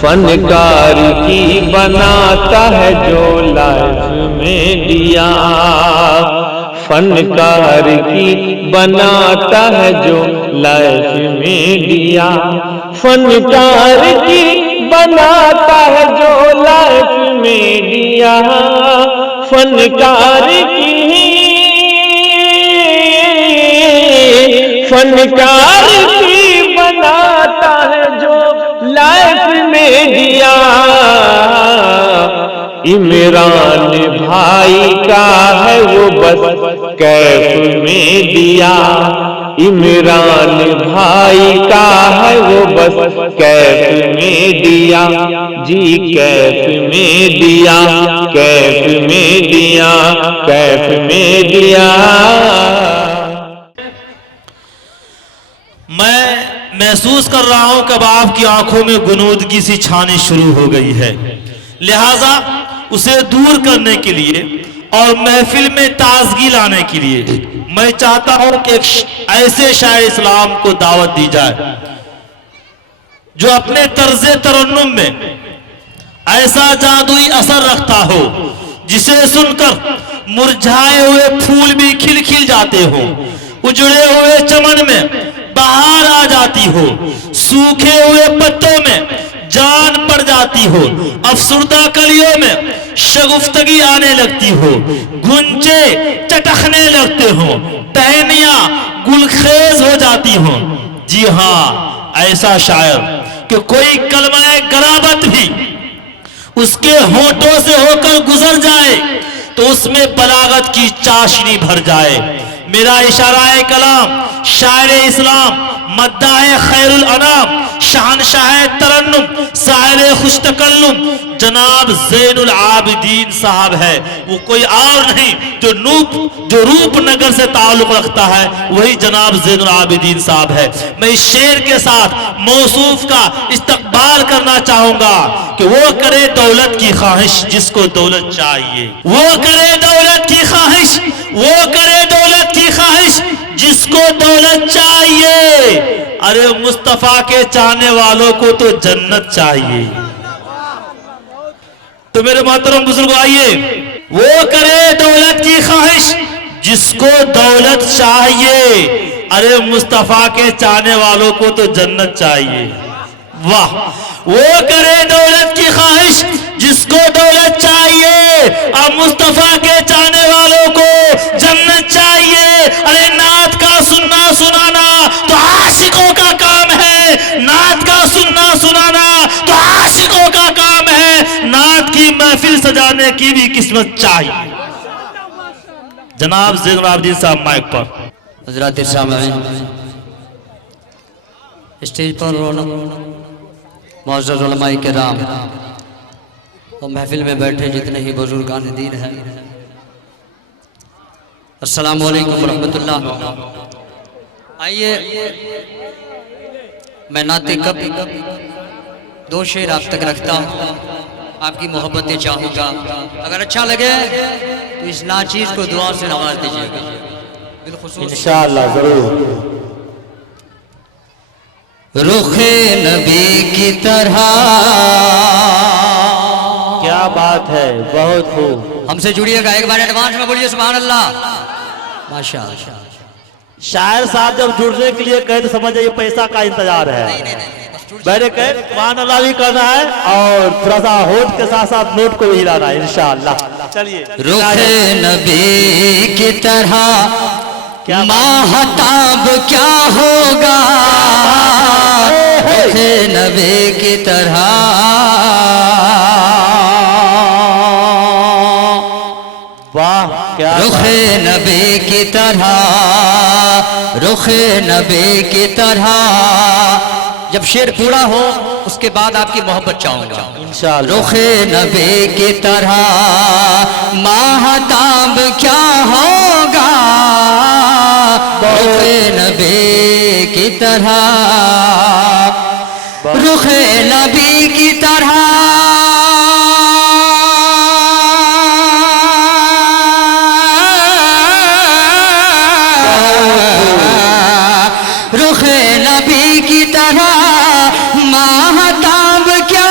فنکار کی بناتا ہے جو لائف میں دیا، فنکار کی بناتا ہے جو لائف میں دیا، فنکار کی بناتا ہے جو لائف میں دیا، فنکار کی بناتا ہے جو لائف میں دیا۔ عمران بھائی کا ہے وہ بس کیف میں دیا، عمران بھائی کا ہے وہ بس کیف میں دیا، جی کیف میں دیا، کیف میں دیا، کیف میں دیا۔ میں محسوس کر رہا ہوں کہ اب آپ کی آنکھوں میں غنودگی سی چھانی شروع ہو گئی ہے، لہٰذا اسے دور کرنے کے لیے اور محفل میں تازگی لانے کے لیے میں چاہتا ہوں کہ ایک ایسے شاعر اسلام کو دعوت دی جائے جو اپنے طرز ترنم میں ایسا جادوئی اثر رکھتا ہو جسے سن کر مرجھائے ہوئے پھول بھی کھل کھل جاتے ہوں، اجڑے ہوئے چمن میں بہار آ جاتی ہو، سوکھے ہوئے پتوں میں جان پڑ جاتی ہو، افسردہ کلیوں میں شگفتگی آنے لگتی ہو، گھنچے چٹخنے لگتے ہوں، ٹہنیاں گلخیز ہو جاتی ہوں۔ جی ہاں، ایسا شاعر کہ کوئی کلمہ غرابت بھی اس کے ہونٹوں سے ہو کر گزر جائے تو اس میں بلاغت کی چاشنی بھر جائے۔ میرا اشارہ کلام شاعر اسلام، مداح خیر الانام، شہنشاہ ترنم، شاعر خوش تکلم جناب زین العابدین صاحب ہے۔ وہ کوئی اور نہیں جو روپ نگر سے تعلق رکھتا ہے، وہی جناب زین العابدین صاحب ہے۔ میں اس شعر کے ساتھ موصوف کا استقبال کرنا چاہوں گا کہ وہ کرے دولت کی خواہش جس کو دولت چاہیے، وہ کرے دولت کی خواہش، وہ کرے دولت کی خواہش جس کو دولت چاہیے، ارے مصطفیٰ کے چاہنے والوں کو تو جنت چاہیے۔ تو میرے محترم بزرگ آئیے، وہ کرے دولت کی خواہش جس کو دولت چاہیے، ارے مصطفیٰ کے چاہنے والوں کو تو جنت چاہیے۔ واہ، وہ کرے دولت کی خواہش جس کو دولت چاہیے، اب مصطفیٰ کے چاہنے والوں کو جنت چاہیے۔ ارے نعت کا سننا سنانا تو عاشقوں کا کام ہے، نعت کا سننا سنانا تو عاشقوں کا کام ہے، نعت کی محفل سجانے کی بھی قسمت چاہیے۔ جناب زین العابدین صاحب مائک پر۔ حضرات سامعین، اسٹیج پر معزز علماء کرام اور محفل میں بیٹھے جتنے ہی بزرگان دین ہیں، السلام علیکم ورحمۃ اللہ۔ آئیے میں نعت کب دو شعر آپ تک رکھتا ہوں، آپ کی محبتیں چاہوں گا، اگر اچھا لگے تو اس ناچیز کو دعا سے نواز دیجیے گا بالخصوص انشاءاللہ ضرور۔ رخ نبی کی طرح، کیا بات ہے، بہت خوب۔ ہم سے جڑیے گا، ایک بار ایڈوانس میں بولیے سبحان اللہ، ماشاءاللہ۔ شاعر صاحب جب جڑنے کے لیے کہے تو سمجھ جائیے پیسہ کا انتظار ہے، میں نے کہے سبحان اللہ بھی کرنا ہے اور تھوڑا سا ہونٹ کے ساتھ ساتھ نوٹ کو بھی ہلانا ہے انشاءاللہ۔ چلیے، رخ نبی کی طرح ماہتاب کیا ہوگا، رخ نبی کی طرح رخ نبی کی طرح، رخ نبی کی طرح۔ جب شعر پورا ہو اس کے بعد آپ کی محبت چاہوں گا انشاءاللہ۔ رخ نبی کی طرح ماہتاب کیا ہوگا، رخ نبی کی طرح، رخ نبی کی طرح۔ رخ نبی کی طرح ماہتاب کیا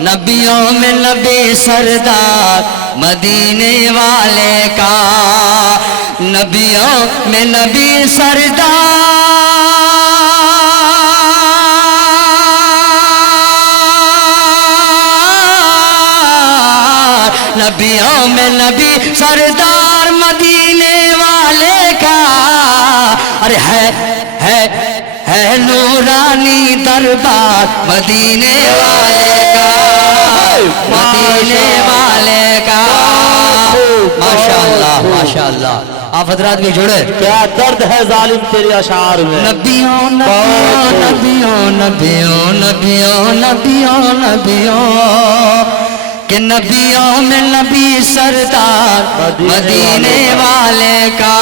نبیوں میں نبی سردار مدینے والے کا، نبیوں میں نبی سردار، نبیوں میں نبی سردار مدینے والے کا، ارے ہے نورانی دربار مدینے والے کا، مدینے والے کا۔ ماشاءاللہ ماشاءاللہ، آپ حضرات بھی جڑے۔ کیا درد ہے ظالم تیرے اشعار میں، نبیوں نبیوں نبیوں نبیوں نبیوں نبیوں نبیوں کہ نبیوں میں نبی سردار مدینے والے کا،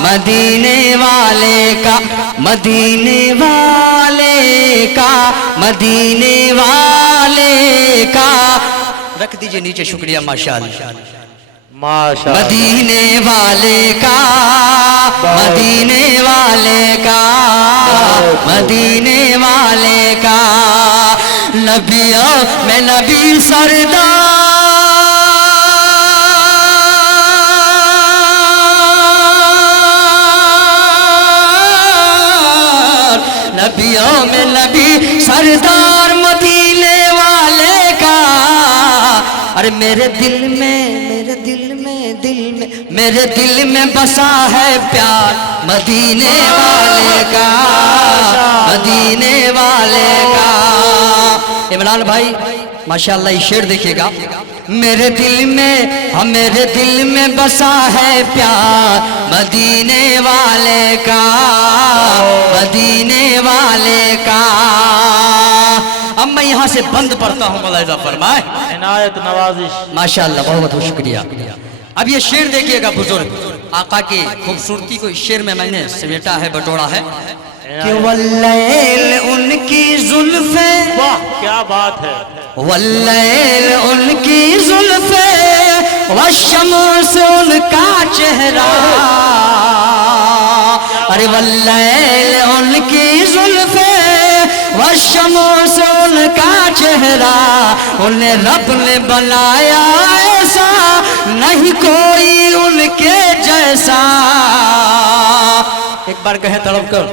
مدینے والے کا، مدینے والے کا، مدینے والے کا۔ رکھ دیجئے نیچے، شکریہ ماشاءاللہ۔ ماشاءاللہ، مدینے والے کا، مدینے والے کا، مدینے والے کا، نبیوں میں نبی سردار، نبیوں میں نبی سردار مدینے والے کا۔ ارے میرے دل میں میرے دل میں بسا ہے پیار مدینے والے کا، مدینے والے کا۔ عمران بھائی ماشاءاللہ یہ شعر دیکھیے گا، میرے دل میں بسا ہے پیار مدینے والے کا، مدینے والے کا۔ اب میں یہاں سے بند پڑھتا ہوں، ملاحظہ فرمائے۔ عنایت نوازش، ماشاءاللہ بہت بہت شکریہ۔ اب یہ شعر دیکھیے گا بزرگ، آقا کی خوبصورتی کو اس شعر میں میں نے سمیٹا ہے، بٹوڑا ہے کہ واللیل ان کی زلفیں، واہ کیا بات ہے، واللیل ان کی زلفیں، والشمس ان کا چہرہ، ارے واللیل ان کی زلفیں، والشمس ان کا چہرہ، انہیں رب نے بنایا ایسا، نہیں کوئی ان کے جیسا۔ ایک بار کہیں تڑپ کر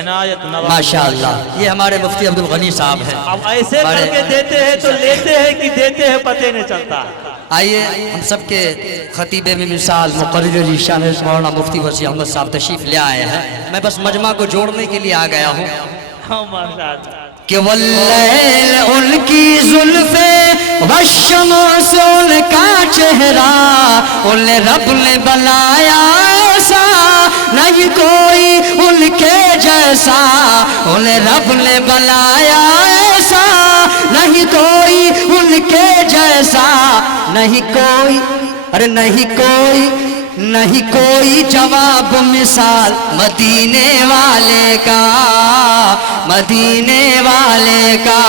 عنایت نوازش۔ ماشاءاللہ، یہ ہمارے مفتی عبدالغنی صاحب ہیں۔ اب ایسے کر کے دیتے ہیں تو لیتے ہیں کہ دیتے ہیں پتہ نہیں چلتا۔ آئیے ہم سب کے خطیب میں مثال مقرر شان مولانا مفتی وسیع احمد صاحب تشریف لے آئے ہیں، میں بس مجمع کو جوڑنے کے لیے آ گیا ہوں کہ واللیل ان کی زلفیں، والشمس ان کا چہرہ، انہیں رب نے بنایا ایسا، نہیں کوئی ان کے جیسا، انہیں رب نے بنایا ایسا، نہیں کوئی ان کے جیسا، نہیں کوئی، ارے نہیں کوئی جواب مثال مدینے والے کا، مدینے والے کا،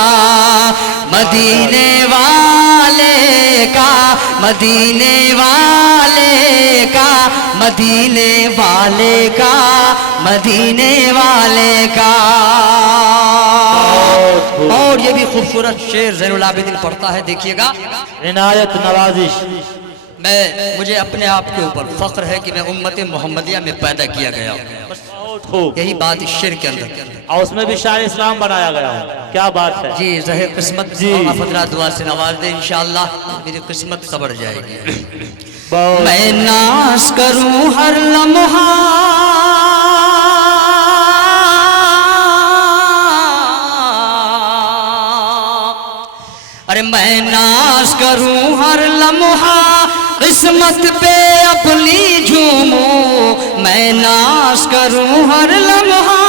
مدینے والے کا، مدینے والے کا، مدینے والے کا، مدینے والے کا۔ اور یہ بھی خوبصورت شعر زین العابدین پڑھتا ہے، دیکھیے گا۔ عنایت نوازش، مجھے اپنے آپ کے اوپر فخر ہے کہ میں امت محمدیہ میں پیدا کیا گیا ہوں، یہی بات اس شعر کے اندر، اور اس میں بھی شاعر اسلام بنایا گیا ہے، کیا بات ہے جی ظاہر قسمت جی، آپ حضرات دعا سے نواز دیں، انشاءاللہ میری قسمت سبر جائے گی۔ بہت میں ناز کروں ہر لمحہ، ارے میں ناز کروں ہر لمحہ، قسمت پہ اپنی جھوموں، میں ناز کروں ہر لمحہ،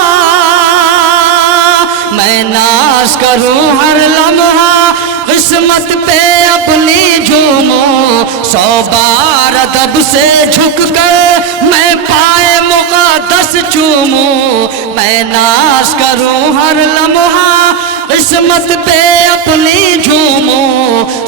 میں ناز کروں ہر لمحہ، قسمت پہ اپنی جھوموں، 100 بار ادب سے جھک کر میں پائے مقدس چوموں، میں ناز کروں ہر لمحہ، قسمت پہ اپنی جھوموں،